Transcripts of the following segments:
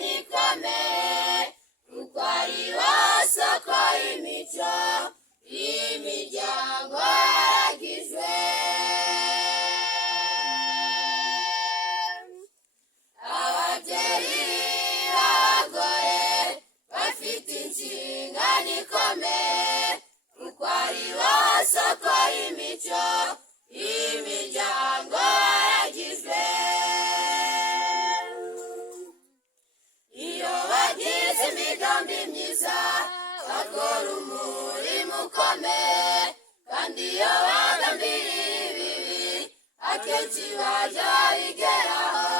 nikomeye kuko ari wo soko y'imico y'imiryango yaragijwe. Ababyeyi b'abagore bafite inshingano ikomeye kuko ari wo soko y'imico y'imiryango yaragijwe. Iyo bagize imigambi myiza bakora umurimo ukomeye, kandi iyo bagambiriye ibibi akenshi bajya bigeraho.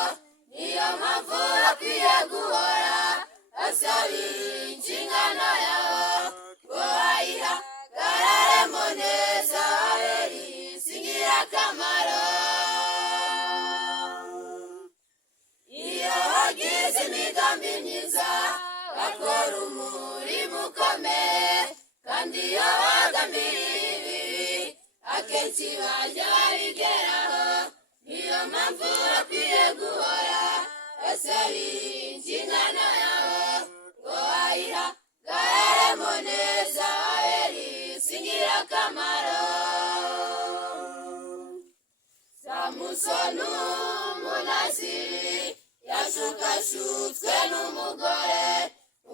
Niyo mpamvu bakwiye guhora basabira inshingano yabo ngo bayihagararemo neza, babere isi ingirakamaro. Iyo bagize imigambi myiza bakora umurimo ukomeye, kandi iyo bagambiriye ibibi akenshi bajya bigeraho. Niyo mpamvu bakwiye guhora basabira inshingano yabo ngo bayihagararemo neza, babere isi ingirakamaro. Samusoni umunaziri yashukashutswe n'umugore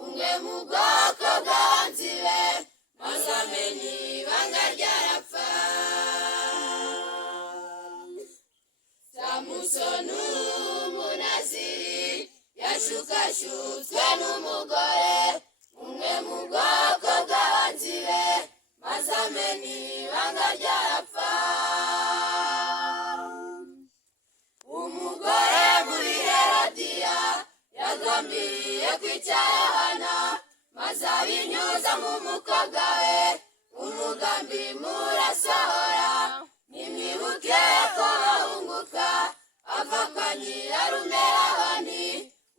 umwe mu bwoko bw'abanzi be, maze amenya ibanga ryarapfa. Samusoni umunaziri yashukashutswe n'umugore umwe mu bwoko bw'abanzi be, maze amenya ibanga ryarapfa. Umugore muri Herodiya yagambiriye kwica Yohana, maze abinyuza mu mukobwa we, umugambi murasohora. Nimwibuke ko bahunguka ava kwa nyirarume Labani,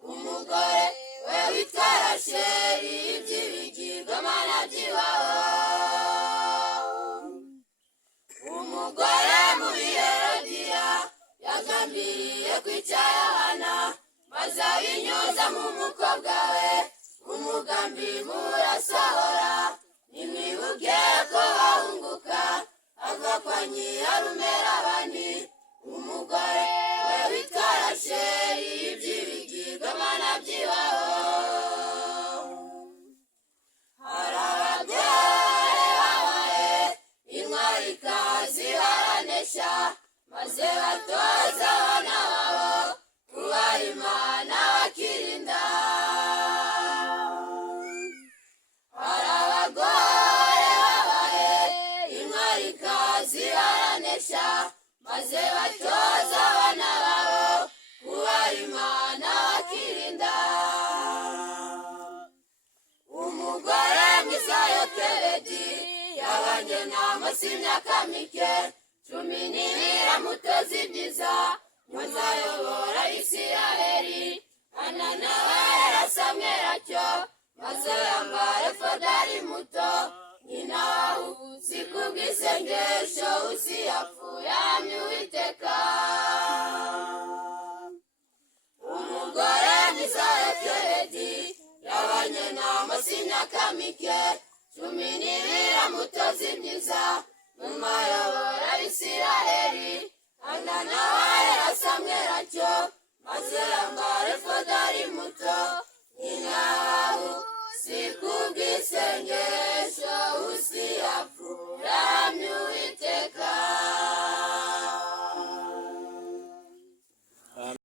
umugore we witwa Rasheli, iby'ibigirwamana by'iwabo. Umugore muri Herodiya yagambiriye kwica Yohana, maze abinyuza mu mukobwa we, umugambi murasohora. Nimwibuke ko bahunguka ava kwa nyirarume Labani, umugore we witwa Rasheli, iby'ibigirwamana by'iwabo. Hari abagore babaye intwarikazi baranesha, maze batoza abana babo kubaha Imana bakirinda. Hari abagore babaye intwarikazi baranesha, maze batoza abana babo kubaha Imana bakirinda. Umugore mwiza Yokeredi yabanye na Mose imyaka mike, 12 amutoza ibyiza, maze ayobora Isiraheli. Hana nawe yarasamwera atyo, maze yambara efodi ari muto. Nyina wa Uzi kubw'isengesho Uzi yapfuye ahamya Uwiteka. Umugore mwiza Yokeredi yabanye na Mose imyaka mike, 12 amutoza ibyiza, nyuma ayobora Isiraheli. Hana nawe yarasamwera atyo, maze yambara efodi ari muto.